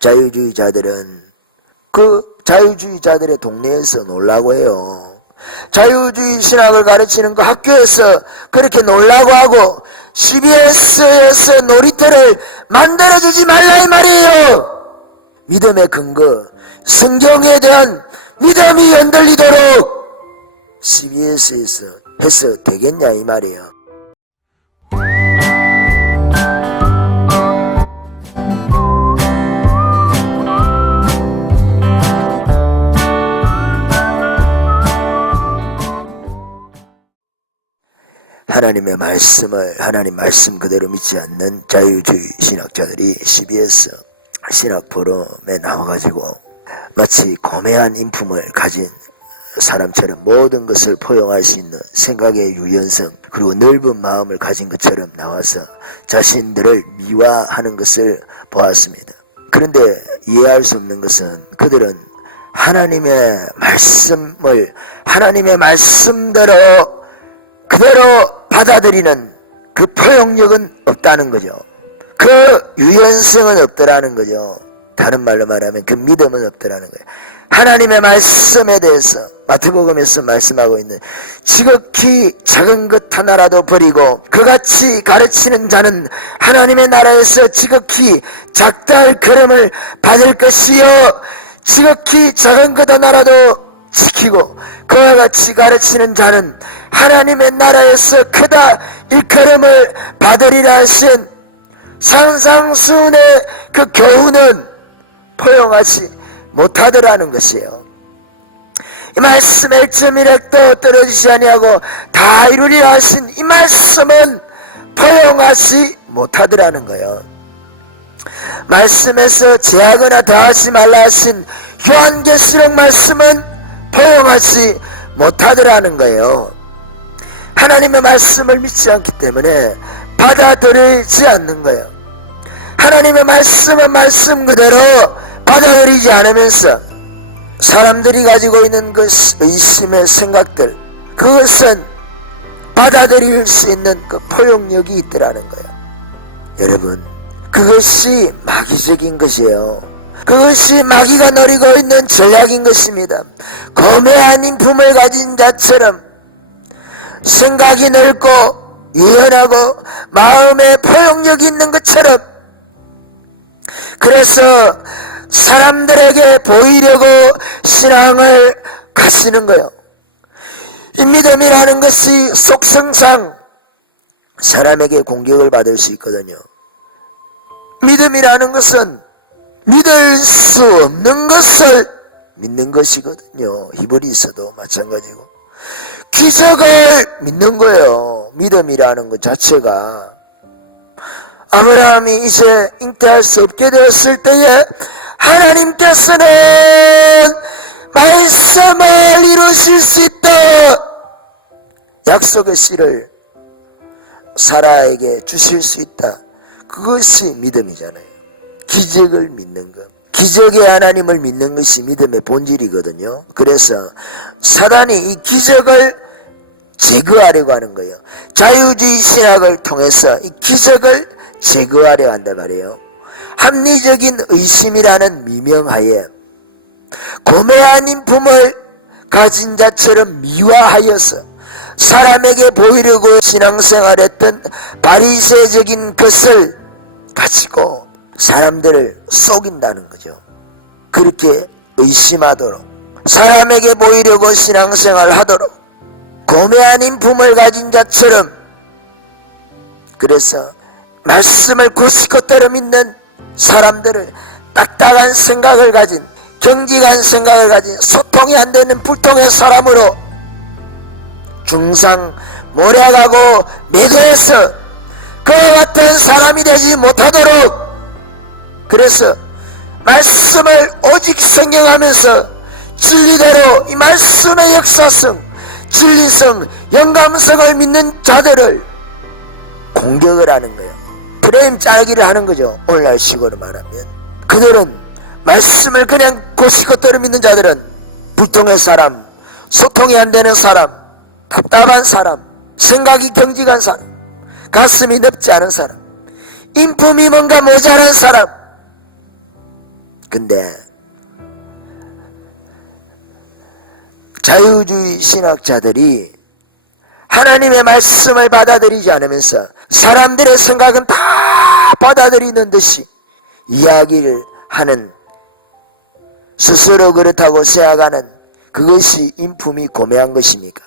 자유주의자들은 그 자유주의자들의 동네에서 놀라고 해요. 자유주의 신학을 가르치는 그 학교에서 그렇게 놀라고 하고 CBS에서 놀이터를 만들어주지 말라 이 말이에요. 믿음의 근거, 성경에 대한 믿음이 흔들리도록 CBS에서 해서 되겠냐 이 말이에요. 하나님의 말씀을 하나님 말씀 그대로 믿지 않는 자유주의 신학자들이 CBS 신학 포럼에 나와가지고 마치 고매한 인품을 가진 사람처럼 모든 것을 포용할 수 있는 생각의 유연성 그리고 넓은 마음을 가진 것처럼 나와서 자신들을 미화하는 것을 보았습니다. 그런데 이해할 수 없는 것은 그들은 하나님의 말씀을 하나님의 말씀대로 그대로 받아들이는 그 포용력은 없다는 거죠. 그 유연성은 없더라는 거죠. 다른 말로 말하면 그 믿음은 없더라는 거예요. 하나님의 말씀에 대해서 마태복음에서 말씀하고 있는 지극히 작은 것 하나라도 버리고 그같이 가르치는 자는 하나님의 나라에서 지극히 작다 할 걸음을 받을 것이요 지극히 작은 것 하나라도 지키고 그와 같이 가르치는 자는 하나님의 나라에서 크다 일컬음을 받으리라 하신 산상수훈의 그 교훈은 포용하지 못하더라는 것이에요. 이 말씀 1.1획도 떨어지지 아니하고 다 이루리라 하신 이 말씀은 포용하지 못하더라는 거예요. 말씀에서 제하거나 더하지 말라 하신 요한계시록 말씀은 포용하지 못하더라는 거예요. 하나님의 말씀을 믿지 않기 때문에 받아들이지 않는 거예요. 하나님의 말씀은 말씀 그대로 받아들이지 않으면서 사람들이 가지고 있는 그 의심의 생각들 그것은 받아들일 수 있는 그 포용력이 있더라는 거예요. 여러분 그것이 마귀적인 것이에요. 그것이 마귀가 노리고 있는 전략인 것입니다. 고매한 인품을 가진 자처럼 생각이 넓고 유연하고 마음에 포용력이 있는 것처럼 그래서 사람들에게 보이려고 신앙을 가지는 거예요. 이 믿음이라는 것이 속성상 사람에게 공격을 받을 수 있거든요. 믿음이라는 것은 믿을 수 없는 것을 믿는 것이거든요. 히브리서도 마찬가지고 기적을 믿는 거예요. 믿음이라는 것 자체가 아브라함이 이제 잉태할 수 없게 되었을 때에 하나님께서는 말씀을 이루실 수 있다 약속의 씨를 사라에게 주실 수 있다. 그것이 믿음이잖아요. 기적을 믿는 것 기적의 하나님을 믿는 것이 믿음의 본질이거든요. 그래서 사단이 이 기적을 제거하려고 하는 거예요. 자유주의 신학을 통해서 이 기적을 제거하려 한단 말이에요. 합리적인 의심이라는 미명하에 고매한 인품을 가진 자처럼 미화하여서 사람에게 보이려고 신앙생활했던 바리새적인 것을 가지고 사람들을 속인다는 거죠. 그렇게 의심하도록 사람에게 보이려고 신앙생활을 하도록 고매한 인품을 가진 자처럼 그래서 말씀을 고시고대로 믿는 사람들을 딱딱한 생각을 가진 경직한 생각을 가진 소통이 안 되는 불통의 사람으로 중상 몰약하고 매도해서 그와 같은 사람이 되지 못하도록 그래서 말씀을 오직 성경하면서 진리대로 이 말씀의 역사성 진리성 영감성을 믿는 자들을 공격을 하는 거예요. 프레임 짜기를 하는 거죠. 오늘날 식으로 말하면 그들은 말씀을 그냥 고시고대로 믿는 자들은 불통의 사람 소통이 안 되는 사람 답답한 사람 생각이 경직한 사람 가슴이 넓지 않은 사람 인품이 뭔가 모자란 사람 근데 자유주의 신학자들이 하나님의 말씀을 받아들이지 않으면서 사람들의 생각은 다 받아들이는 듯이 이야기를 하는, 스스로 그렇다고 생각하는 그것이 인품이 고매한 것입니까?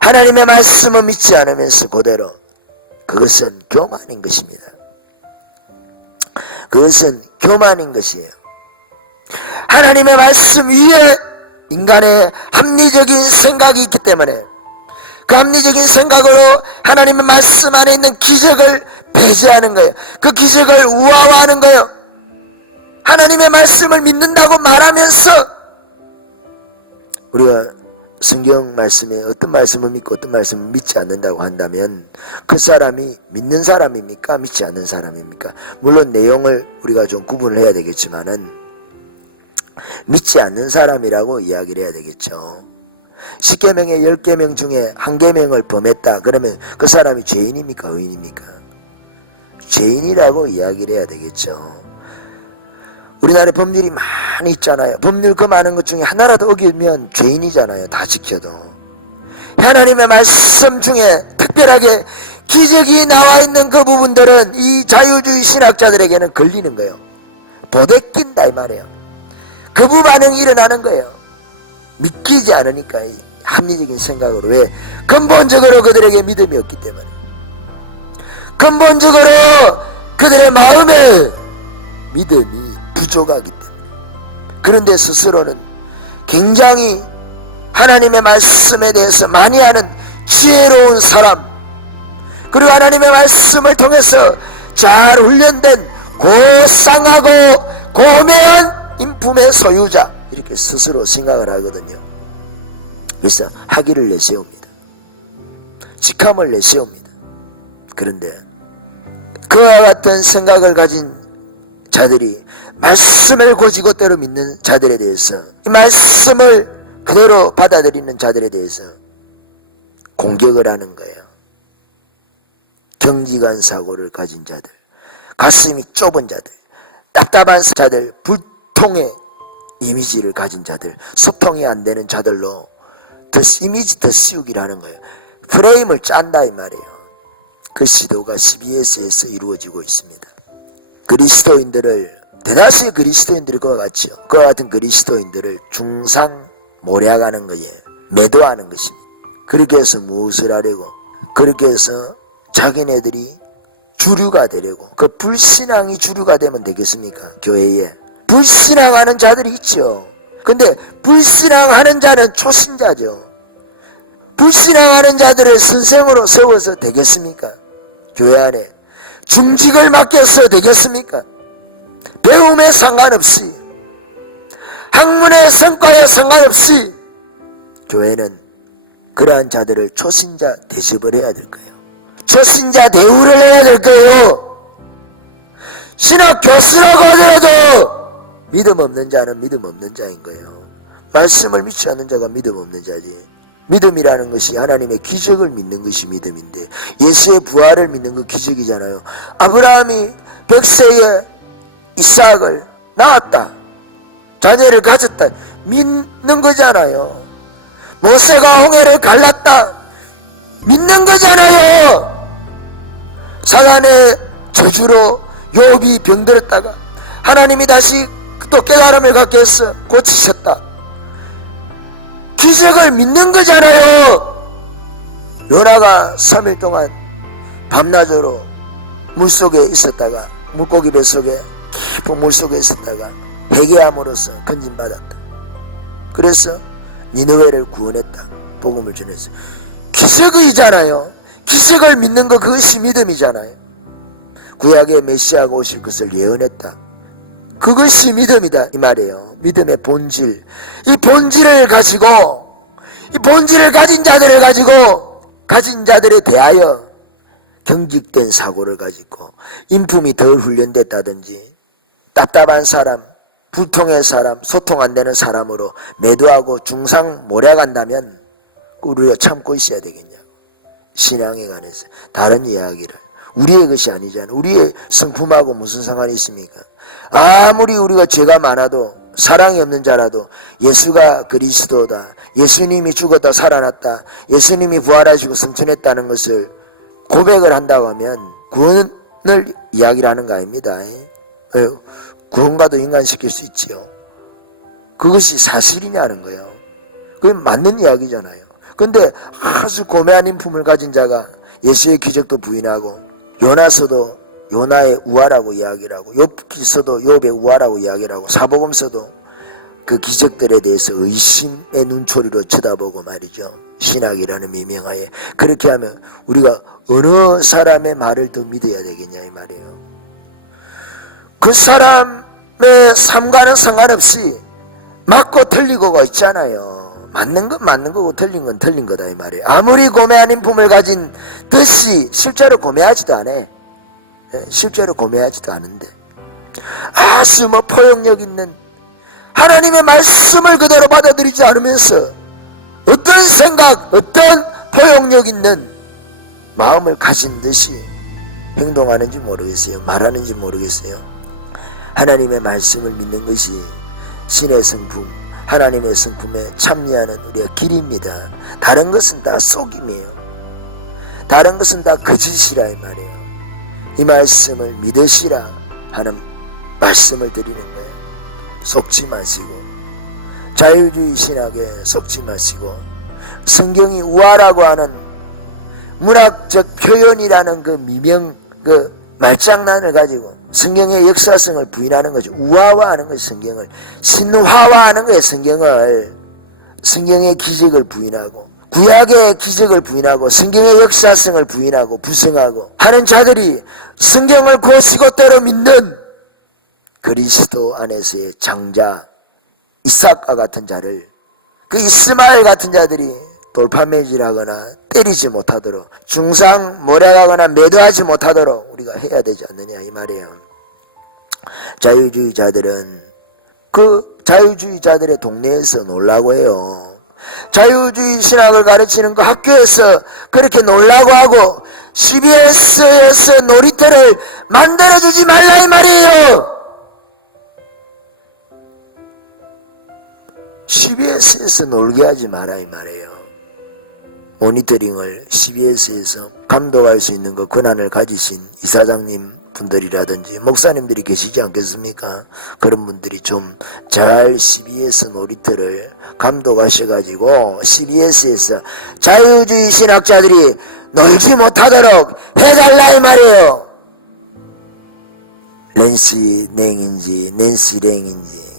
하나님의 말씀을 믿지 않으면서 그대로, 그것은 교만인 것입니다. 그것은 교만인 것이에요. 하나님의 말씀 위에 인간의 합리적인 생각이 있기 때문에 그 합리적인 생각으로 하나님의 말씀 안에 있는 기적을 배제하는 거예요. 그 기적을 우화화하는 거예요. 하나님의 말씀을 믿는다고 말하면서, 우리가 성경 말씀에 어떤 말씀을 믿고 어떤 말씀을 믿지 않는다고 한다면 그 사람이 믿는 사람입니까? 믿지 않는 사람입니까? 물론 내용을 우리가 좀 구분을 해야 되겠지만은 믿지 않는 사람이라고 이야기를 해야 되겠죠. 10계명의 10계명 중에 1계명을 범했다 그러면 그 사람이 죄인입니까? 의인입니까? 죄인이라고 이야기를 해야 되겠죠. 우리나라에 법률이 많이 있잖아요. 법률 그 많은 것 중에 하나라도 어기면 죄인이잖아요. 다 지켜도. 하나님의 말씀 중에 특별하게 기적이 나와 있는 그 부분들은 이 자유주의 신학자들에게는 걸리는 거예요. 보대낀다 이 말이에요. 거부 반응이 일어나는 거예요. 믿기지 않으니까, 합리적인 생각으로. 왜? 근본적으로 그들에게 믿음이 없기 때문에, 근본적으로 그들의 마음에 믿음이 부족하기 때문에. 그런데 스스로는 굉장히 하나님의 말씀에 대해서 많이 아는 지혜로운 사람, 그리고 하나님의 말씀을 통해서 잘 훈련된 고상하고 고매한 인품의 소유자, 이렇게 스스로 생각을 하거든요. 그래서 학위를 내세웁니다. 직함을 내세웁니다. 그런데 그와 같은 생각을 가진 자들이 말씀을 고지고대로 믿는 자들에 대해서, 이 말씀을 그대로 받아들이는 자들에 대해서 공격을 하는 거예요. 경지간 사고를 가진 자들, 가슴이 좁은 자들, 답답한 자들, 불통의 이미지를 가진 자들, 소통이 안 되는 자들로 이미지 더 씌우기를 하는 거예요. 프레임을 짠다 이 말이에요. 그 시도가 CBS에서 이루어지고 있습니다. 그리스도인들을, 대다수의 그리스도인들이 그와 같죠. 그와 같은 그리스도인들을 중상모략하는 거예요. 매도하는 것입니다. 그렇게 해서 무엇을 하려고? 그렇게 해서 자기네들이 주류가 되려고. 그 불신앙이 주류가 되면 되겠습니까? 교회에 불신앙하는 자들이 있죠. 근데 불신앙하는 자는 초신자죠. 불신앙하는 자들을 선생으로 세워서 되겠습니까? 교회 안에 중직을 맡겨서 되겠습니까? 배움에 상관없이, 학문의 성과에 상관없이 교회는 그러한 자들을 초신자 대접을 해야 될 거예요. 초신자 대우를 해야 될 거예요. 신학 교수라고 하더라도 믿음 없는 자는 믿음 없는 자인 거예요. 말씀을 믿지 않는 자가 믿음 없는 자지. 믿음이라는 것이 하나님의 기적을 믿는 것이 믿음인데, 예수의 부활을 믿는 거 기적이잖아요. 아브라함이 100세에 이삭을 낳았다, 자녀를 가졌다, 믿는 거잖아요. 모세가 홍해를 갈랐다, 믿는 거잖아요. 사단의 저주로 욥이 병들었다가 하나님이 다시 또 깨달음을 갖게 해서 고치셨다. 기적을 믿는 거잖아요. 요나가 3일 동안 밤낮으로 물속에 있었다가, 물고기 뱃속에 깊은 물속에 있었다가 회개함으로써 건진받았다. 그래서 니느웨를 구원했다. 복음을 전했어. 기적이잖아요. 기적을 믿는 거, 그것이 믿음이잖아요. 구약의 메시아가 오실 것을 예언했다. 그것이 믿음이다 이 말이에요. 믿음의 본질, 이 본질을 가지고, 이 본질을 가진 자들을 가지고, 가진 자들에 대하여 경직된 사고를 가지고 인품이 덜 훈련됐다든지, 답답한 사람, 불통의 사람, 소통 안 되는 사람으로 매도하고 중상모략한다면 우리가 참고 있어야 되겠냐고. 신앙에 관해서 다른 이야기를, 우리의 것이 아니잖아요. 우리의 성품하고 무슨 상관이 있습니까? 아무리 우리가 죄가 많아도 사랑이 없는 자라도 예수가 그리스도다, 예수님이 죽었다 살아났다, 예수님이 부활하시고 승천했다는 것을 고백을 한다고 하면 구원을 이야기를 하는 거 아닙니다. 구원과도 인간시킬 수 있지요. 그것이 사실이냐는 거예요. 그게 맞는 이야기잖아요. 근데 아주 고매한 인품을 가진 자가 예수의 기적도 부인하고, 요나서도 요나의 우화라고 이야기를 하고, 욥기서도 욥의 우화라고 이야기를 하고, 사복음서도 그 기적들에 대해서 의심의 눈초리로 쳐다보고 말이죠. 신학이라는 미명하에. 그렇게 하면 우리가 어느 사람의 말을 더 믿어야 되겠냐 이 말이에요. 그 사람의 삶과는 상관없이 맞고 틀리고가 있잖아요. 맞는 건 맞는 거고 틀린 건 틀린 거다 이 말이에요. 아무리 고매한 인품을 가진 듯이 실제로 고매하지도 않아. 실제로 고매하지도 않은데 아주 포용력 있는 하나님의 말씀을 그대로 받아들이지 않으면서 어떤 생각, 어떤 포용력 있는 마음을 가진 듯이 행동하는지 모르겠어요. 말하는지 모르겠어요. 하나님의 말씀을 믿는 것이 신의 성품, 하나님의 성품에 참여하는 우리의 길입니다. 다른 것은 다 속임이에요. 다른 것은 다 거짓이라 이 말이에요. 이 말씀을 믿으시라 하는 말씀을 드리는 거예요. 속지 마시고, 자유주의 신학에 속지 마시고, 성경이 우화라고 하는 문학적 표현이라는 그 미명, 그 말장난을 가지고 성경의 역사성을 부인하는 거죠. 우화화하는 거예요. 성경을 신화화하는 거예요. 성경의 기적을 부인하고, 구약의 기적을 부인하고, 성경의 역사성을 부인하고 부정하고 하는 자들이 성경을 곧이곧대로 믿는 그리스도 안에서의 장자 이삭과 같은 자를, 그 이스마엘 같은 자들이 돌파매질하거나 때리지 못하도록, 중상 모략하거나 매도하지 못하도록 우리가 해야 되지 않느냐 이 말이에요. 자유주의자들은 그 자유주의자들의 동네에서 놀라고 해요. 자유주의 신학을 가르치는 그 학교에서 그렇게 놀라고 하고 CBS에서 놀이터를 만들어주지 말라 이 말이에요. CBS에서 놀게 하지 마라 이 말이에요. 모니터링을 CBS에서 감독할 수 있는 그 권한을 가지신 이사장님 분들이라든지 목사님들이 계시지 않겠습니까? 그런 분들이 좀 잘 CBS 놀이터를 감독하셔가지고 CBS에서 자유주의 신학자들이 놀지 못하도록 해달라 이 말이에요. 낸시 랭인지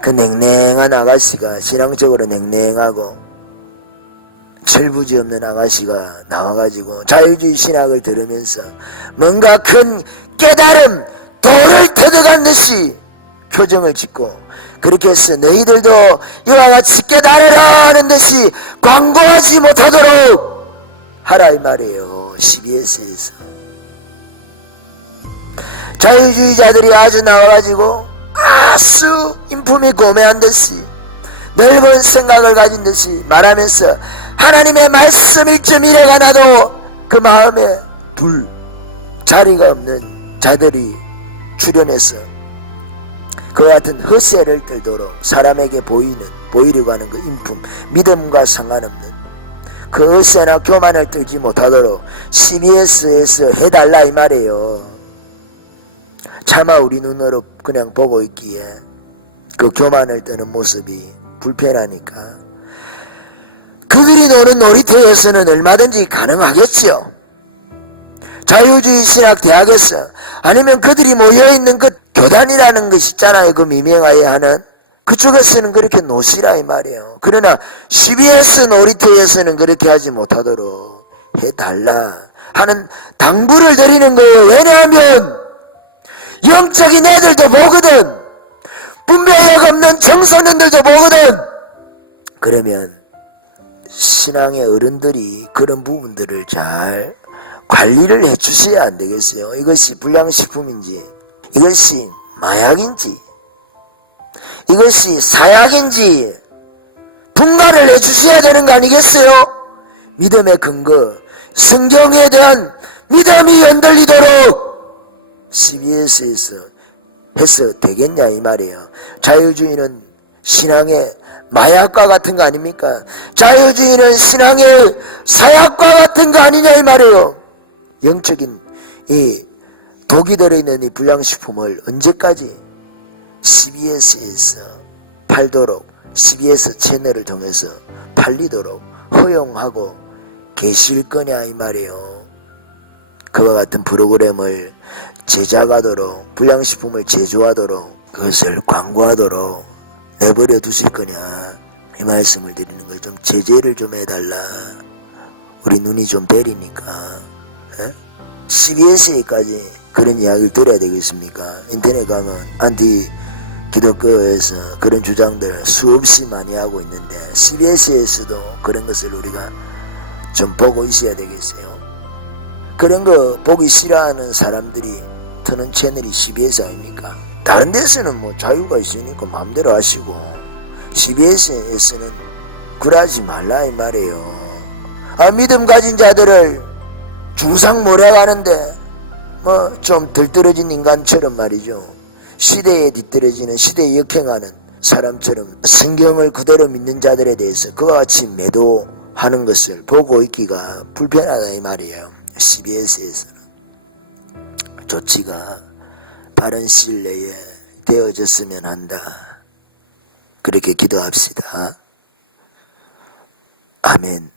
그 냉랭한 아가씨가, 신앙적으로 냉랭하고 철부지 없는 아가씨가 나와가지고 자유주의 신학을 들으면서 뭔가 큰 깨달음, 돌을 터득한 듯이 표정을 짓고, 그렇게 해서 너희들도 이와 같이 깨달으라 하는 듯이 광고하지 못하도록 하라 이 말이에요. CBS에서 자유주의자들이 아주 나와가지고 아주 인품이 고매한 듯이 넓은 생각을 가진 듯이 말하면서 하나님의 말씀 1.1회가 나도 그 마음에 둘 자리가 없는 자들이 출연해서 그와 같은 허세를 떨도록 사람에게 보이려고 하는 그 인품, 믿음과 상관없는 그 허세나 교만을 떨지 못하도록 CBS에서 해달라 이 말이에요. 차마 우리 눈으로 그냥 보고 있기에 그 교만을 떠는 모습이 불편하니까 그들이 노는 놀이터에서는 얼마든지 가능하겠지요. 자유주의 신학 대학에서, 아니면 그들이 모여있는 그 교단이라는 것이 있잖아요. 그 미명하에 하는 그쪽에서는 그렇게 노시라 이 말이에요. 그러나 CBS 놀이터에서는 그렇게 하지 못하도록 해달라 하는 당부를 드리는 거예요. 왜냐하면 영적인 애들도 보거든, 분별력 없는 청소년들도 보거든. 그러면 신앙의 어른들이 그런 부분들을 잘 관리를 해주셔야 안 되겠어요. 이것이 불량식품인지, 이것이 마약인지, 이것이 사약인지 분간을 해주셔야 되는 거 아니겠어요? 믿음의 근거, 성경에 대한 믿음이 흔들리도록 CBS에서 해서 되겠냐 이 말이에요. 자유주의는 신앙의 마약과 같은 거 아닙니까? 자유주의는 신앙의 사약과 같은 거 아니냐 이 말이에요. 영적인 이 독이 들어있는 이 불량식품을 언제까지 CBS에서 팔도록, CBS 채널을 통해서 팔리도록 허용하고 계실 거냐 이 말이에요. 그와 같은 프로그램을 제작하도록, 불량식품을 제조하도록, 그것을 광고하도록 내버려 두실 거냐 이 말씀을 드리는 거예요. 좀 제재를 좀 해달라. 우리 눈이 좀 때리니까. CBS에까지 그런 이야기를 들어야 되겠습니까? 인터넷 가면 안티 기독교에서 그런 주장들 수없이 많이 하고 있는데 CBS에서도 그런 것을 우리가 좀 보고 있어야 되겠어요. 그런 거 보기 싫어하는 사람들이 트는 채널이 CBS 아닙니까? 다른 데서는 뭐 자유가 있으니까 마음대로 하시고 CBS에서는 그러지 말라 이 말이에요. 믿음 가진 자들을 중상 몰아가는데 뭐 좀 들떨어진 인간처럼 말이죠. 시대에 뒤떨어지는, 시대에 역행하는 사람처럼 성경을 그대로 믿는 자들에 대해서 그와 같이 매도하는 것을 보고 있기가 불편하다 이 말이에요. CBS에서는 조치가 바른 시일 내에 되어졌으면 한다. 그렇게 기도합시다. 아멘.